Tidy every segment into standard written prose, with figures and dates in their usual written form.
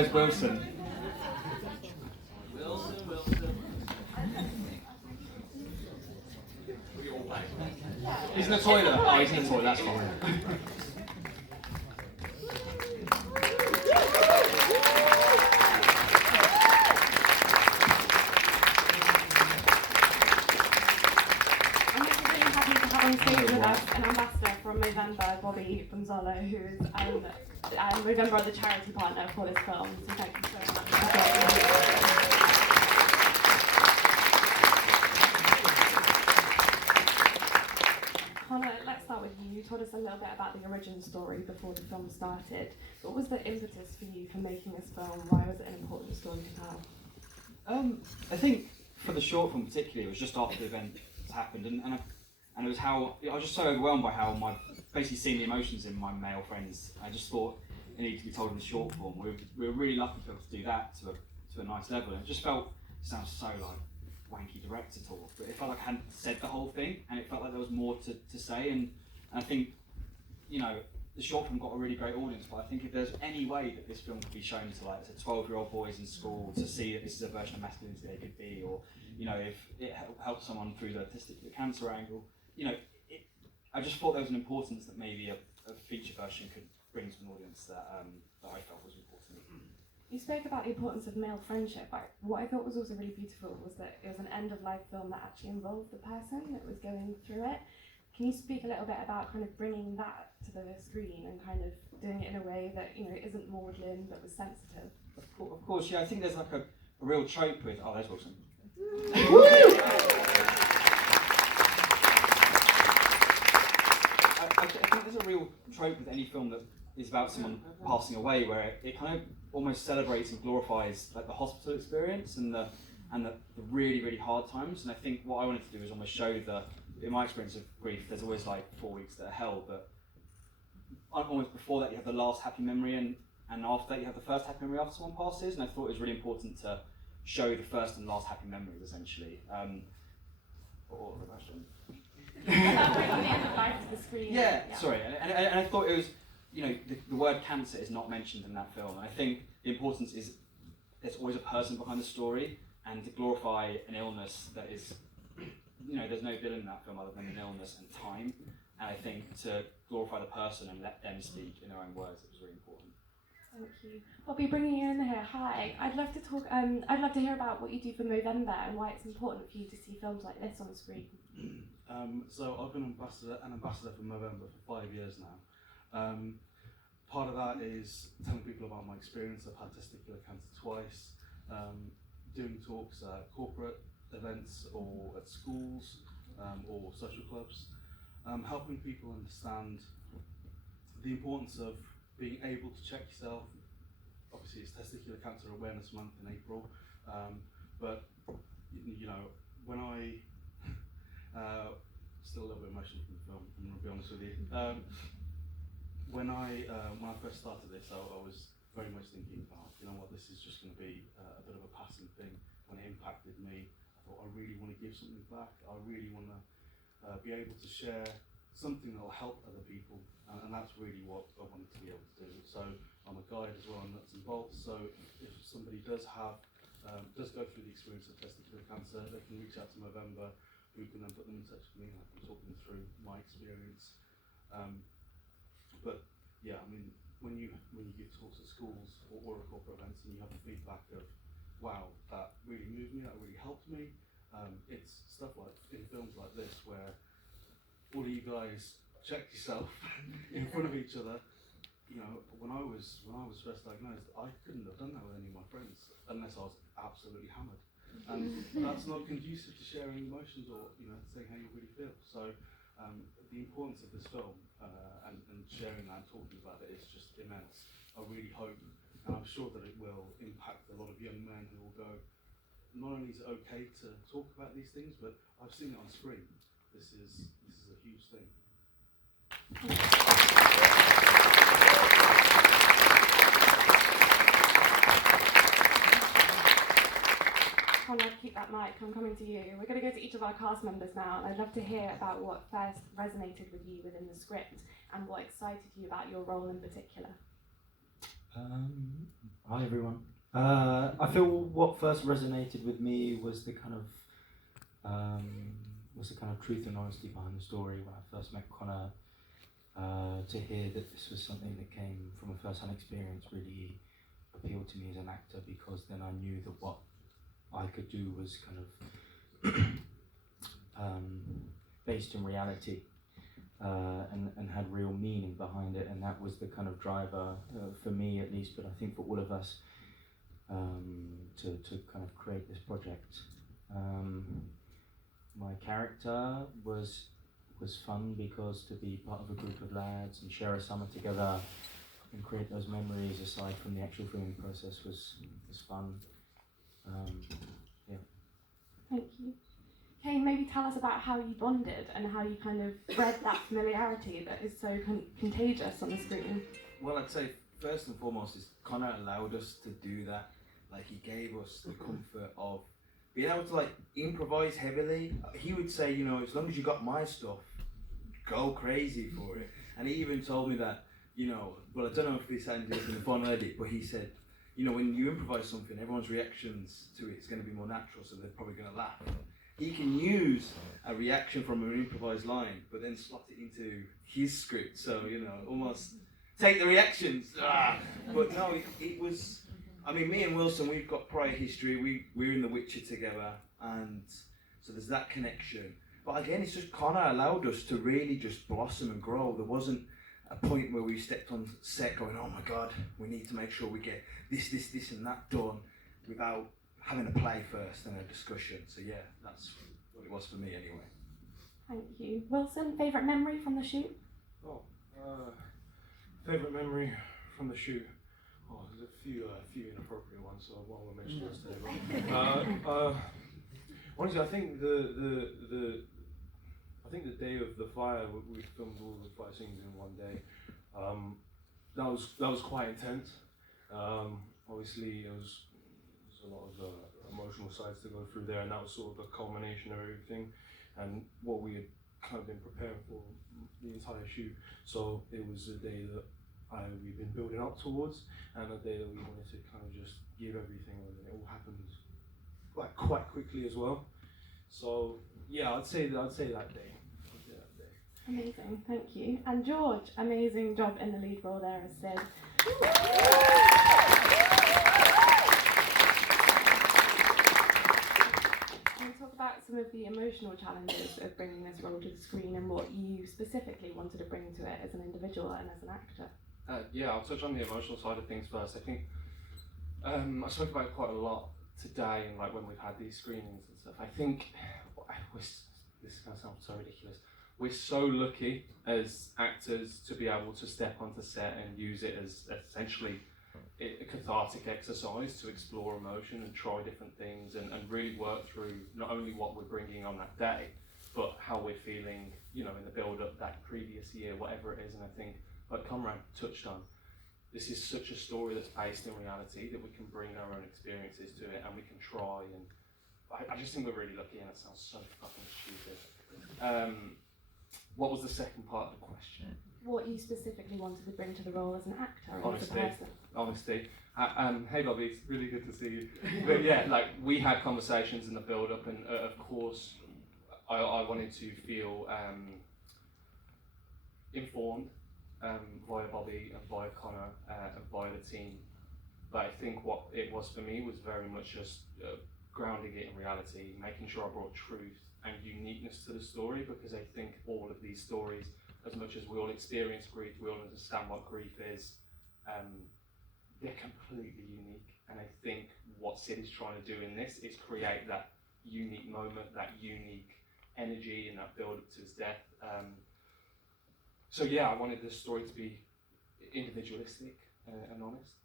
Where's Wilson? He's in the toilet. Oh, he's in the toilet, that's fine. On stage with us an ambassador from Movember, Bobby Gonzalo, who is Movember are the charity partner for this film. So thank you so much. Connor, let's start with you. You told us a little bit about the origin story before the film started. What was the impetus for you for making this film? Why was it an important story to tell? I think for the short film particularly, it was just after the event happened, and it was how I was just so overwhelmed by how basically seeing the emotions in my male friends. I just thought it needed to be told in the short form. We were really lucky to be able to do that to a nice level, and it just felt, it sounds so like wanky director talk, but it felt like I hadn't said the whole thing, and it felt like there was more to say. And I think, you know, the short film got a really great audience, but I think if there's any way that this film could be shown to like 12-year-old boys in school to see that this is a version of masculinity they could be, or you know, if it helps someone through the testicular cancer angle, you know, I just thought there was an importance that maybe a feature version could bring to an audience that I felt was important. You spoke about the importance of male friendship. What I thought was also really beautiful was that it was an end-of-life film that actually involved the person that was going through it. Can you speak a little bit about kind of bringing that to the screen and kind of doing it in a way that, you know, isn't maudlin but was sensitive? Of course, yeah. I think there's like a real trope with. Oh, there's Wilson. I think there's a real trope with any film that is about someone passing away, where it kind of almost celebrates and glorifies like the hospital experience and the really, really hard times. And I think what I wanted to do is almost show in my experience of grief, there's always like 4 weeks that are hell, but almost before that you have the last happy memory, and after that you have the first happy memory after someone passes. And I thought it was really important to show the first and last happy memories, essentially. What was the question? Yeah, sorry. And I thought it was, you know, the word cancer is not mentioned in that film. And I think the importance is there's always a person behind the story, and to glorify an illness that is, you know, there's no villain in that film other than an illness and time. And I think to glorify the person and let them speak in their own words, it was really important. Thank you. Bobby, bringing you in here. Hi. I'd love to talk. I'd love to hear about what you do for Movember and why it's important for you to see films like this on the screen. So I've been an ambassador for Movember for 5 years now. Part of that is telling people about my experience. I've had testicular cancer twice, doing talks at corporate events or at schools or social clubs, helping people understand the importance of being able to check yourself. Obviously it's Testicular Cancer Awareness Month in April, but you know, when I still a little bit emotional from the film, I'm going to be honest with you. When I first started this, I was very much thinking, oh, you know what, this is just going to be a bit of a passing thing. When it impacted me, I thought I really want to give something back. I really want to be able to share something that will help other people, and that's really what I wanted to be able to do. So I'm a guide as well on nuts and bolts, so if somebody does go through the experience of testicular cancer, they can reach out to Movember, who can then put them in touch with me, and I can talk them through my experience. But yeah, I mean, when you give talks at schools or at corporate events and you have the feedback of, wow, that really moved me, that really helped me, it's stuff like in films like this where all of you guys check yourself in front of each other. You know, when I was first diagnosed, I couldn't have done that with any of my friends unless I was absolutely hammered, and that's not conducive to sharing emotions or, you know, saying how you really feel. So the importance of this film and sharing that and talking about it is just immense. I really hope, and I'm sure that it will impact a lot of young men who will go, not only is it okay to talk about these things, but I've seen it on screen. This is a huge thing. Connor, keep that mic. I'm coming to you. We're going to go to each of our cast members now, and I'd love to hear about what first resonated with you within the script and what excited you about your role in particular. I Hi everyone. I feel what first resonated with me was the kind of truth and honesty behind the story. When I first met Connor, to hear that this was something that came from a first-hand experience really appealed to me as an actor, because then I knew that what I could do was kind of based in reality. And had real meaning behind it, and that was the kind of driver for me at least, but I think for all of us, to kind of create this project. My character was fun because to be part of a group of lads and share a summer together and create those memories aside from the actual filming process was fun. Yeah. Thank you. Kane, maybe tell us about how you bonded and how you kind of bred that familiarity that is so contagious on the screen. Well, I'd say first and foremost is Connor allowed us to do that. Like, he gave us the comfort of being able to like improvise heavily. He would say, you know, as long as you got my stuff, go crazy for it. And he even told me that, you know, well, I don't know if this ended in the final edit, but he said, you know, when you improvise something, everyone's reactions to it is going to be more natural, so they're probably going to laugh. He can use a reaction from an improvised line, but then slot it into his script. So, you know, almost take the reactions. But no, it was, I mean, me and Wilson, we've got prior history. We're in The Witcher together, and so there's that connection. But again, it's just Connor allowed us to really just blossom and grow. There wasn't a point where we stepped on set going, oh my God, we need to make sure we get this and that done, without having a play first and a discussion. So yeah, that's what it was for me anyway. Thank you. Wilson, favourite memory from the shoot? Favourite memory from the shoot? Oh, there's a few inappropriate ones, so I won't mention those today. Honestly, I think the day of the fire, we filmed all the fight scenes in one day. That was quite intense. Obviously, it was a lot of emotional sides to go through there, and that was sort of the culmination of everything and what we had kind of been preparing for the entire shoot. So it was a day that we've been building up towards, and a day that we wanted to kind of just give everything, and it all happened like quite quickly as well. So yeah, I'd say that day. Amazing, thank you. And George, amazing job in the lead role there as Sid. Can we talk about some of the emotional challenges of bringing this role to the screen and what you specifically wanted to bring to it as an individual and as an actor? Yeah, I'll touch on the emotional side of things first. I think I spoke about it quite a lot today, and like when we've had these screenings and stuff. I think this is going to sound so ridiculous. We're so lucky as actors to be able to step onto set and use it as essentially a cathartic exercise to explore emotion and try different things and really work through not only what we're bringing on that day, but how we're feeling, you know, in the build-up that previous year, whatever it is. And I think, like Conrad touched on, this is such a story that's based in reality that we can bring our own experiences to it and we can try. And I just think we're really lucky, and it sounds so fucking stupid. What was the second part of the question? What you specifically wanted to bring to the role as an actor and as a person? Honesty. Hey Bobby, it's really good to see you. But yeah, like we had conversations in the build-up, and of course, I wanted to feel informed via Bobby and via Connor and via the team. But I think what it was for me was very much just grounding it in reality, making sure I brought truth and uniqueness to the story, because I think all of these stories, as much as we all experience grief, we all understand what grief is, they're completely unique. And I think what Sid is trying to do in this is create that unique moment, that unique energy and that build up to his death. So yeah, I wanted this story to be individualistic and honest.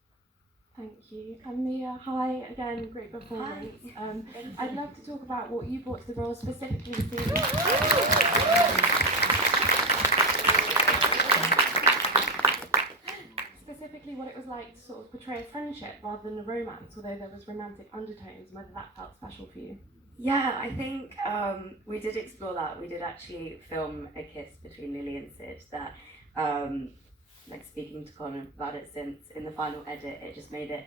Thank you. And Mia, hi again, great performance. I'd love to talk about what you brought to the role specifically. Specifically what it was like to sort of portray a friendship rather than a romance, although there was romantic undertones, and whether that felt special for you. Yeah, I think we did explore that. We did actually film a kiss between Lily and Sid that, like speaking to Colin about it since, in the final edit, it just made it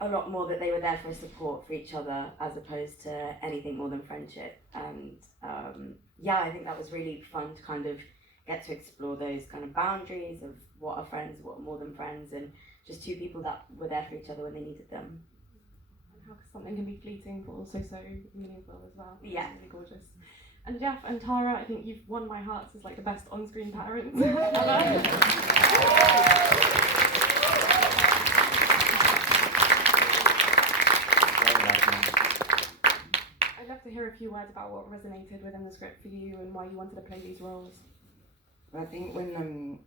a lot more that they were there for support for each other as opposed to anything more than friendship. And yeah, I think that was really fun to kind of get to explore those kind of boundaries of what are friends, what are more than friends, and just two people that were there for each other when they needed them. And how something can be fleeting but also so meaningful as well. Yeah. It's really gorgeous. And Jeff and Tara, I think you've won my hearts as like the best on-screen parents ever. I'd love to hear a few words about what resonated within the script for you and why you wanted to play these roles. I think when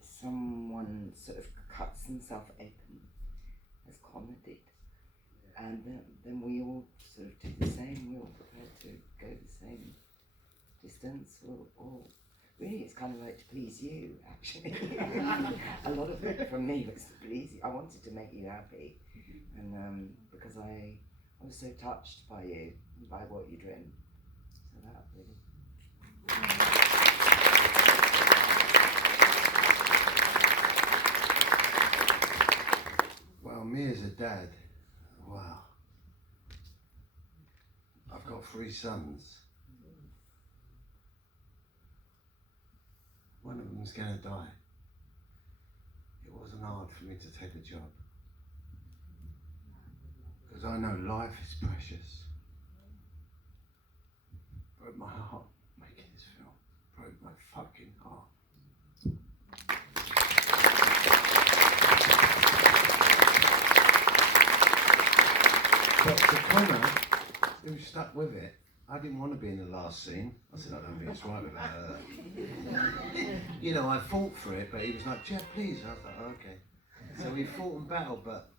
someone sort of cuts himself open, as Connor did, and then we all sort of do the same, we're all prepared to go the same distance, really it's kind of like to please you, actually. A lot of it from me was to please you. I wanted to make you happy, and because I was so touched by you, and by what you'd written, so that really. Well, me as a dad, wow. I've got 3 sons. One of them's gonna die. It wasn't hard for me to take the job. Because I know life is precious. Broke my heart making this film. Broke my fucking heart. But for Connor, who stuck with it, I didn't want to be in the last scene. I said, I don't think it's right without her. You know, I fought for it, but he was like, Jeff, please. I was like, oh, okay. So we fought and battled, but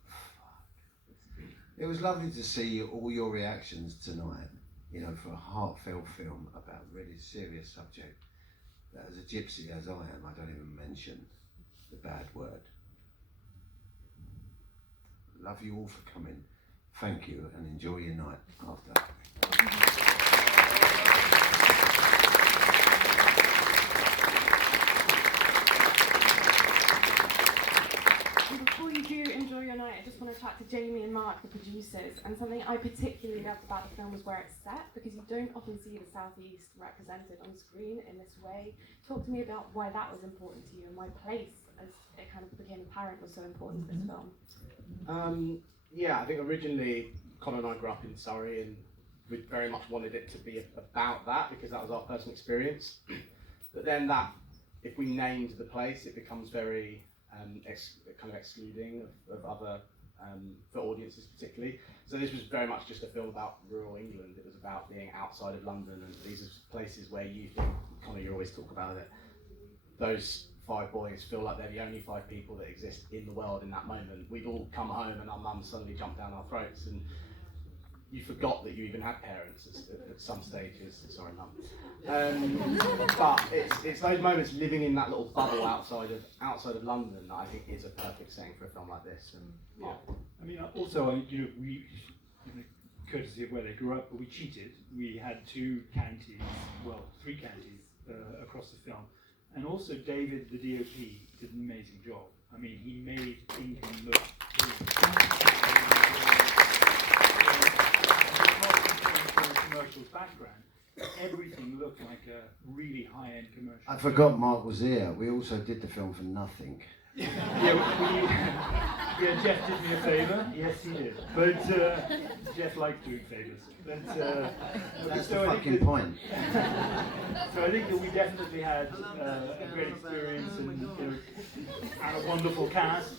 it was lovely to see all your reactions tonight, you know, for a heartfelt film about a really serious subject. That as a gypsy as I am, I don't even mention the bad word. Love you all for coming. Thank you, and enjoy your night after. And before you do enjoy your night, I just want to chat to Jamie and Mark, the producers, and something I particularly loved about the film was where it's set, because you don't often see the Southeast represented on screen in this way. Talk to me about why that was important to you and why place, as it kind of became apparent, was so important to this film. Yeah, I think originally Connor and I grew up in Surrey, and we very much wanted it to be about that because that was our personal experience. But then that, if we named the place, it becomes very kind of excluding of other, for audiences particularly. So this was very much just a film about rural England. It was about being outside of London, and these are places where you think, Connor, you always talk about it, those 5 boys feel like they're the only 5 people that exist in the world in that moment. We'd all come home and our mums suddenly jumped down our throats, and you forgot that you even had parents at some stages. Sorry, mum. But it's those moments living in that little bubble outside of London that I think is a perfect setting for a film like this. And yeah, I mean, also, we, courtesy of where they grew up, but we cheated. We had 2 counties, well, 3 counties across the film. And also David, the DOP, did an amazing job. I mean, he made England look commercials background. Everything looked like a really high-end commercial. I forgot Mark was here. We also did the film for nothing. Yeah, Jeff did me a favour. Yes, he did. But Jeff likes doing favours. That's the fucking point. So I think that we definitely had a great experience and a wonderful cast,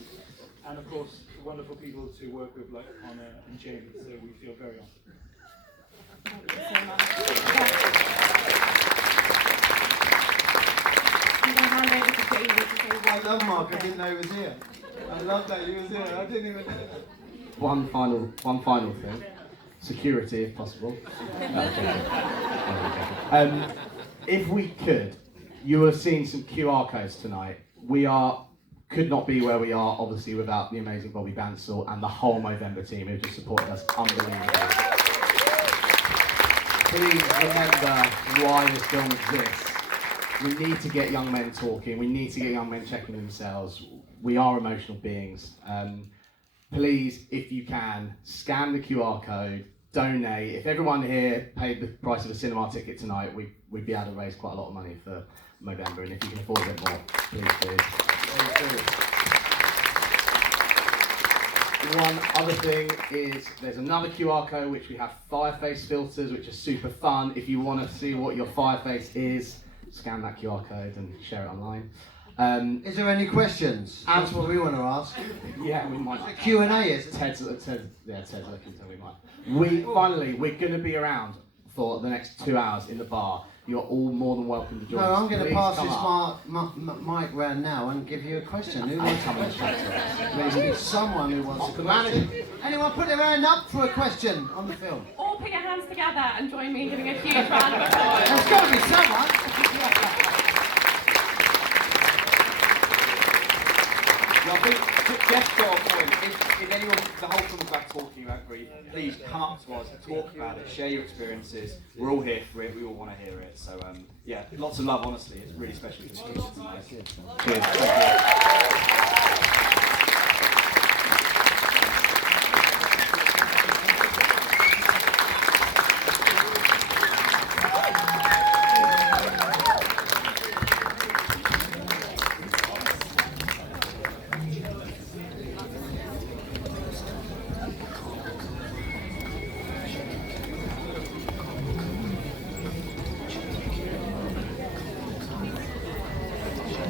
and of course wonderful people to work with like Connor and Jamie. So we feel very honoured. Thank you so much. I'm going to hand over to Jamie to say I love Mark, I didn't know he was here. I love that he was here, I didn't even know that. one final thing. Security, if possible. If we could, you will have seen some QR codes tonight. Could not be where we are, obviously, without the amazing Bobby Bansall and the whole Movember team who just supported us unbelievably. Please remember why this film exists. We need to get young men talking. We need to get young men checking themselves. We are emotional beings. please, if you can, scan the QR code, donate. If everyone here paid the price of a cinema ticket tonight, we'd be able to raise quite a lot of money for Movember, and if you can afford a bit more, please do. One other thing is there's another QR code which we have Fireface filters, which are super fun. If you want to see what your Fireface is, scan that QR code and share it online. Is there any questions? That's what we want to ask. Yeah, we might. Q&A is. Ted's looking, so we might. Finally, we're going to be around for the next 2 hours in the bar. You're all more than welcome to join us. No, I'm going to Please pass come this mic round now and give you a question. Who wants a question? Maybe someone who wants a question. Anyone put their hand up for a question on the film? All put your hands together and join me in giving a huge round of applause. There's got to be someone. I think Jeff got a point. If anyone, the whole film is about talking about grief, please come up to us, talk about it, share your experiences. We're all here for it. We all want to hear it. So yeah, lots of love. Honestly, it's really special for the kids tonight. Cheers. Thank you.